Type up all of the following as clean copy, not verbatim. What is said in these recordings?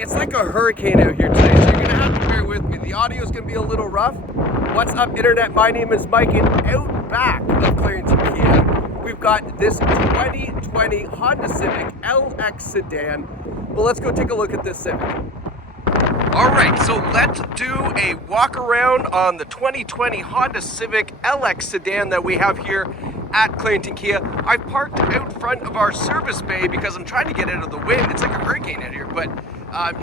It's like a hurricane out here today, so you're gonna have to bear with me. The audio is gonna be a little rough. What's up, internet? My name is Mike, and out back of Clarington Kia, we've got this 2020 Honda Civic LX Sedan. But let's go take a look at this Civic. All right, so let's do a walk around on the 2020 Honda Civic LX Sedan that we have here at Clarington Kia. I've parked out front of our service bay because I'm trying to get out of the wind. It's like a hurricane out here, but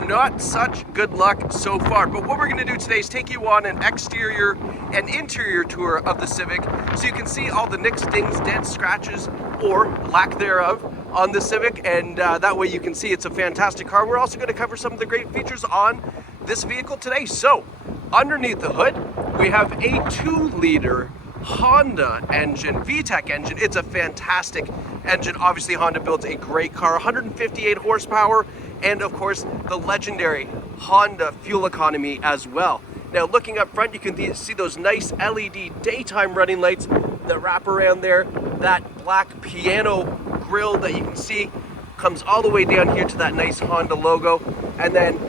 not such good luck so far. But what we're gonna do today is take you on an exterior and interior tour of the Civic so you can see all the nicks, dings, dents, scratches, or lack thereof on the Civic, and that way you can see it's a fantastic car. We're also gonna cover some of the great features on this vehicle today. So, underneath the hood, we have a 2-liter Honda engine, VTEC engine. It's a fantastic engine. Obviously, Honda builds a great car, 158 horsepower, and of course, the legendary Honda fuel economy as well. Now, looking up front, you can see those nice LED daytime running lights that wrap around there. That black piano grille that you can see comes all the way down here to that nice Honda logo. And then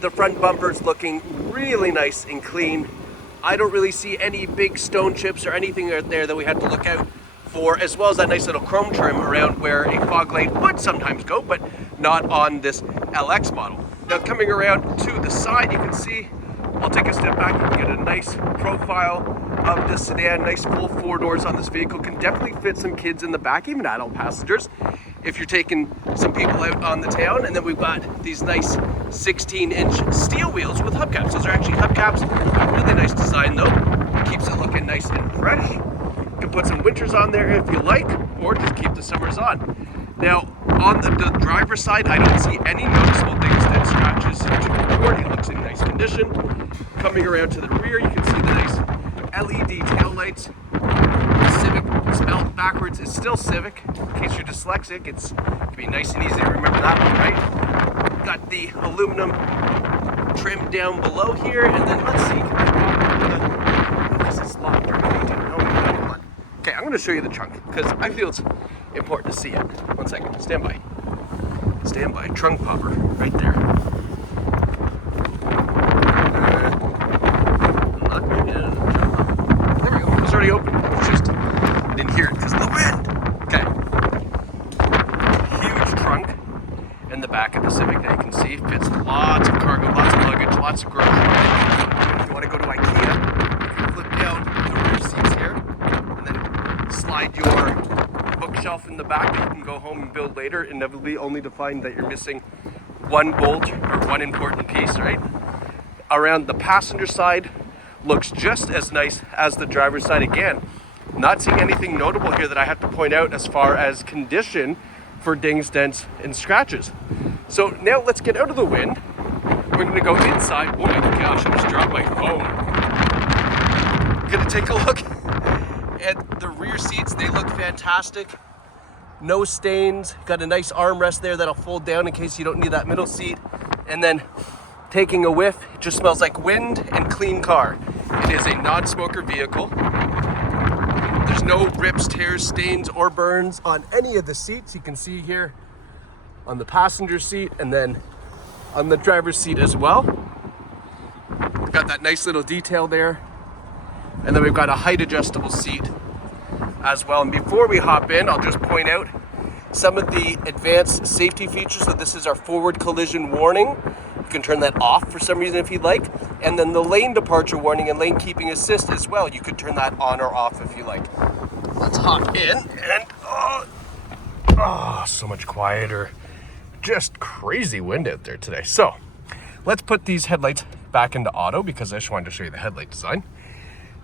the front bumper's looking really nice and clean. I don't really see any big stone chips or anything out there that we had to look out for, as well as that nice little chrome trim around where a fog light would sometimes go, but not on this LX model. Now, coming around to the side, you can see, I'll take a step back, you can get a nice profile of the sedan. Nice full 4 doors on this vehicle. Can definitely fit some kids in the back, even adult passengers, if you're taking some people out on the town. And then we've got these nice 16-inch steel wheels with hubcaps. Those are actually hubcaps. Really nice design though. Keeps it looking nice and fresh. You can put some winters on there if you like, or just keep the summers on. Now, on the driver's side, I don't see any noticeable things that scratches. It looks in nice condition. Coming around to the rear, you can see the nice LED taillights. Civic spelled backwards is still Civic. In case you're dyslexic, it can be nice and easy to remember that one, right? Got the aluminum trim down below here, and then let's see. This is locked or anything. Okay, I'm going to show you the trunk because I feel it's important to see it. 1 second, stand by. Stand by. Trunk popper right there. There we go. It was already open. It's just I didn't hear it because of the wind. Okay. Huge trunk in the back of the Civic that you can see. Fits lots of cargo, lots of luggage, lots of groceries. If you want to go to IKEA, you can flip down the rear seats here and then slide your bookshelf in the back that you can go home and build later, inevitably only to find that you're missing one bolt or one important piece, right? Around the passenger side, looks just as nice as the driver's side. Again, not seeing anything notable here that I have to point out as far as condition for dings, dents, and scratches. So now let's get out of the wind. We're gonna go inside. Oh my gosh, I just dropped my phone. I'm gonna take a look at the rear seats. They look fantastic. No stains. Got a nice armrest there that'll fold down in case you don't need that middle seat. And then taking a whiff, it just smells like wind and clean car. It is a non-smoker vehicle. There's no rips, tears, stains, or burns on any of the seats. You can see here on the passenger seat and then on the driver's seat as well. Got that nice little detail there. And then we've got a height adjustable seat as well. And before we hop in, I'll just point out some of the advanced safety features. So this is our forward collision warning. You can turn that off for some reason if you'd like. And then the lane departure warning and lane keeping assist as well. You could turn that on or off if you like. Let's hop in and so much quieter. Just crazy wind out there today. So let's put these headlights back into auto because I just wanted to show you the headlight design.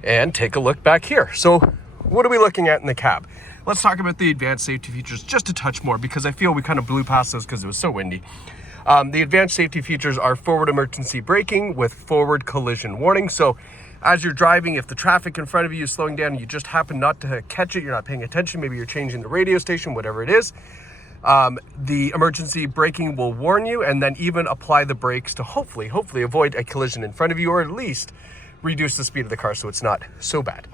And take a look back here. So what are we looking at in the cab? Let's talk about the advanced safety features just a touch more because I feel we kind of blew past those because it was so windy. The advanced safety features are forward emergency braking with forward collision warning. So as you're driving, if the traffic in front of you is slowing down and you just happen not to catch it, you're not paying attention, maybe you're changing the radio station, whatever it is, the emergency braking will warn you and then even apply the brakes to hopefully avoid a collision in front of you, or at least reduce the speed of the car so it's not so bad.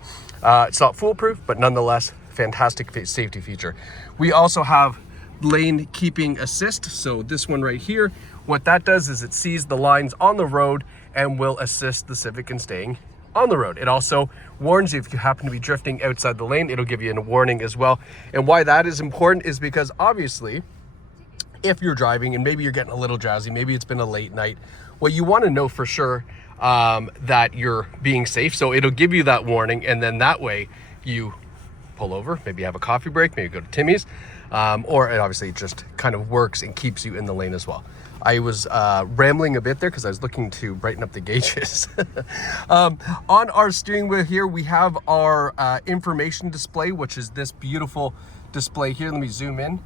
It's not foolproof, but nonetheless, fantastic safety feature. We also have lane keeping assist. So this one right here What that does is it sees the lines on the road and will assist the Civic in staying on the road. It also warns you if you happen to be drifting outside the lane. It'll give you a warning as well. And why that is important is because obviously if you're driving and maybe you're getting a little drowsy, maybe it's been a late night, well, you want to know for sure that you're being safe. So it'll give you that warning, and then that way you pull over, maybe have a coffee break, maybe go to Timmy's, or it obviously just kind of works and keeps you in the lane as well. I was rambling a bit there because I was looking to brighten up the gauges. On our steering wheel here, we have our information display, which is this beautiful display here. Let me zoom in.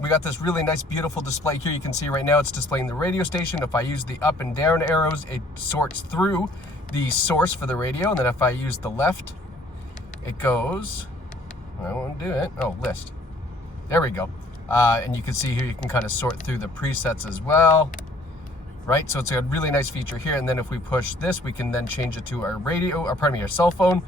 We got this really nice, beautiful display here. You can see right now it's displaying the radio station. If I use the up and down arrows, it sorts through the source for the radio. And then if I use the left, it goes, I won't do it. Oh, list. There we go. And you can see here, you can kind of sort through the presets as well, right? So it's a really nice feature here. And then if we push this, we can then change it to our radio, or pardon me, our cell phone.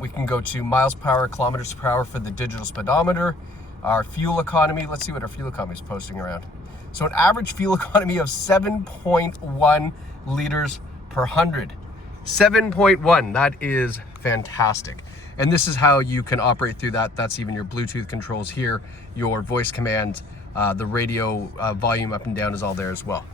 We can go to miles per hour, kilometers per hour for the digital speedometer. Our fuel economy, let's see what our fuel economy is posting around. So an average fuel economy of 7.1 liters per 100. 7.1, that is fantastic. And this is how you can operate through that. That's even your Bluetooth controls here, your voice commands, the radio volume up and down is all there as well.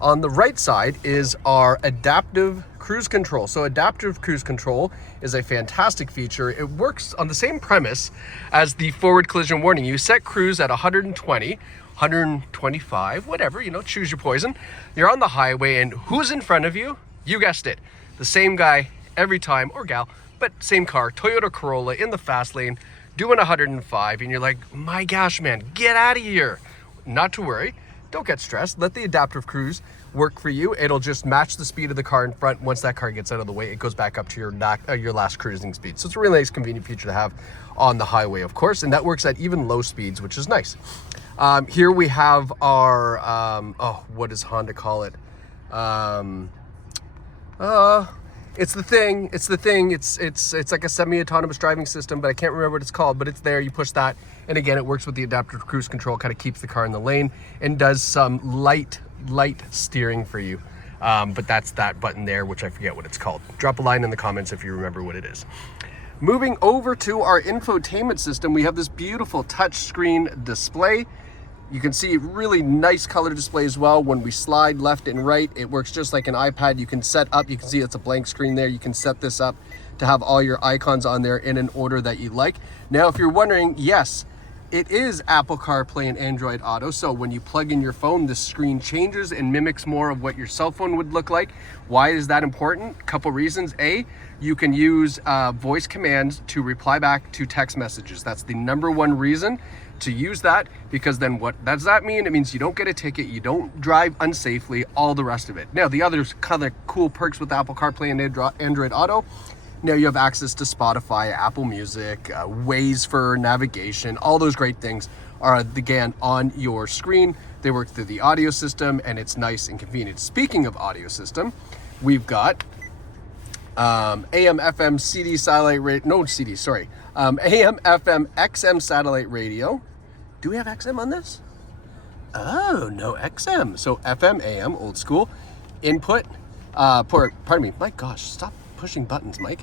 On the right side is our adaptive cruise control. So adaptive cruise control is a fantastic feature. It works on the same premise as the forward collision warning. You set cruise at 120, 125, whatever, you know, choose your poison. You're on the highway and who's in front of you? You guessed it. The same guy every time, or gal, but same car, Toyota Corolla in the fast lane, doing 105, and you're like, my gosh, man, get out of here. Not to worry. Don't get stressed. Let the adaptive cruise work for you. It'll just match the speed of the car in front. Once that car gets out of the way, it goes back up to your last cruising speed. So it's a really nice, convenient feature to have on the highway, of course, and that works at even low speeds, which is nice. Here we have our, what does Honda call it? It's the thing. It's like a semi-autonomous driving system, but I can't remember what it's called, but it's there. You push that, and again, it works with the adaptive cruise control, kind of keeps the car in the lane and does some light steering for you. But that's that button there, which I forget what it's called. Drop a line in the comments if you remember what it is. Moving over to our infotainment system, we have this beautiful touchscreen display. You can see really nice color display as well. When we slide left and right, it works just like an iPad. You can set up, you can see it's a blank screen there. You can set this up to have all your icons on there in an order that you like. Now, if you're wondering, yes, it is Apple CarPlay and Android Auto. So when you plug in your phone, the screen changes and mimics more of what your cell phone would look like. Why is that important? Couple reasons. A, you can use voice commands to reply back to text messages. That's the number one reason to use that, because then what does that mean? It means you don't get a ticket, you don't drive unsafely, all the rest of it. Now, the other kind of cool perks with Apple CarPlay and Android Auto, now you have access to Spotify, Apple Music, Waze for navigation. All those great things are again on your screen. They work through the audio system, and it's nice and convenient. Speaking of audio system, we've got AM, FM, CD, satellite radio, no CD, sorry. AM, FM, XM satellite radio. Do we have XM on this? Oh, no XM. So FM, AM, old school. Input, pardon me, my gosh, stop pushing buttons, Mike.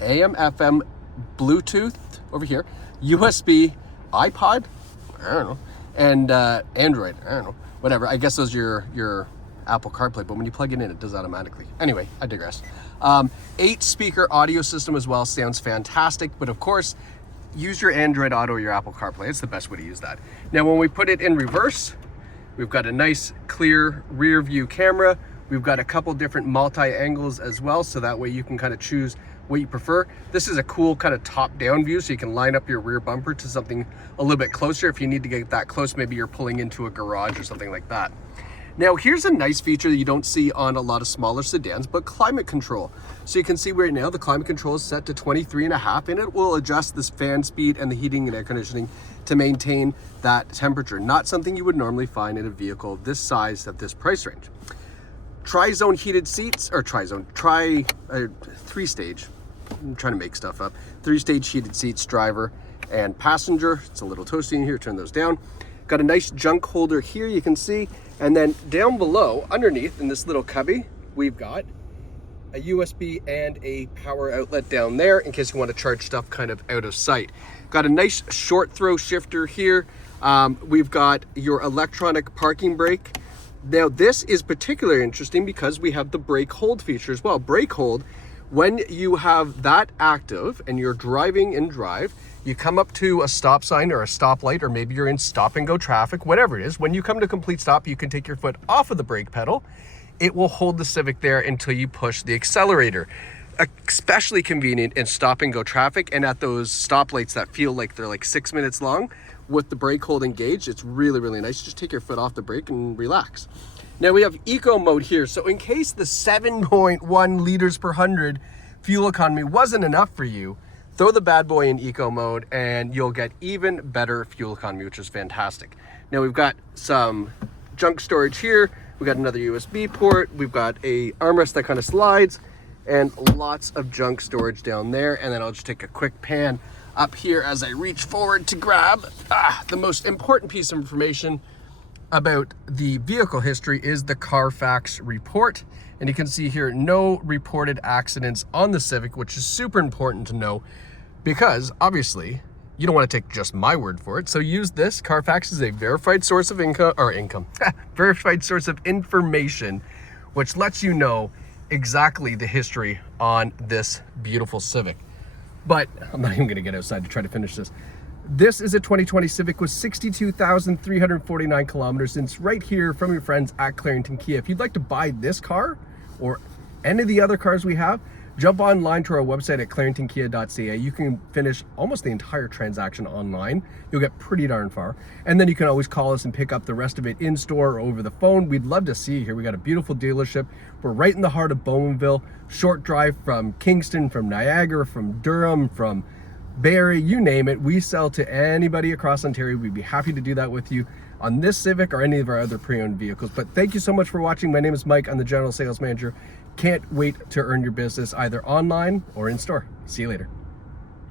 AM, FM, Bluetooth, over here. USB, iPod, I don't know. And Android, I don't know. Whatever, I guess those are your Apple CarPlay, but when you plug it in, it does automatically. Anyway, I digress. 8-speaker audio system as well, sounds fantastic, but of course, use your Android Auto or your Apple CarPlay. It's the best way to use that. Now, when we put it in reverse, we've got a nice, clear rear view camera. We've got a couple different multi-angles as well, so that way you can kind of choose what you prefer. This is a cool kind of top-down view, so you can line up your rear bumper to something a little bit closer. If you need to get that close, maybe you're pulling into a garage or something like that. Now, here's a nice feature that you don't see on a lot of smaller sedans, but climate control. So you can see right now the climate control is set to 23.5, and it will adjust this fan speed and the heating and air conditioning to maintain that temperature. Not something you would normally find in a vehicle this size at this price range. Tri-zone heated seats, or three-stage, I'm trying to make stuff up. 3-stage heated seats, driver and passenger. It's a little toasty in here, turn those down. Got a nice junk holder here, you can see. And then down below, underneath in this little cubby, we've got a USB and a power outlet down there in case you want to charge stuff kind of out of sight. Got a nice short throw shifter here. We've got your electronic parking brake. Now this is particularly interesting because we have the brake hold feature as well. Brake hold, when you have that active and you're driving in drive, you come up to a stop sign or a stoplight, or maybe you're in stop and go traffic, whatever it is. When you come to complete stop, you can take your foot off of the brake pedal. It will hold the Civic there until you push the accelerator. Especially convenient in stop and go traffic and at those stoplights that feel like they're like 6 minutes long. With the brake hold engaged, it's really, really nice. Just take your foot off the brake and relax. Now we have eco mode here. So in case the 7.1 liters per 100 fuel economy wasn't enough for you, throw the bad boy in eco mode and you'll get even better fuel economy, which is fantastic. Now we've got some junk storage here. We got another USB port. We've got a armrest that kind of slides and lots of junk storage down there. And then I'll just take a quick pan up here as I reach forward to grab the most important piece of information about the vehicle history is the Carfax report. And you can see here, no reported accidents on the Civic, which is super important to know because obviously you don't want to take just my word for it. So use this. Carfax is a verified source of verified source of information, which lets you know exactly the history on this beautiful Civic. But I'm not even going to get outside to try to finish this. This is a 2020 Civic with 62,349 kilometers. And it's right here from your friends at Clarington Kia. If you'd like to buy this car or any of the other cars we have, jump online to our website at claringtonkia.ca. You can finish almost the entire transaction online. You'll get pretty darn far. And then you can always call us and pick up the rest of it in store or over the phone. We'd love to see you here. We got a beautiful dealership. We're right in the heart of Bowmanville. Short drive from Kingston, from Niagara, from Durham, from Barrie, you name it. We sell to anybody across Ontario. We'd be happy to do that with you on this Civic or any of our other pre-owned vehicles. But thank you so much for watching. My name is Mike. I'm the General Sales Manager. Can't wait to earn your business either online or in store. See you later.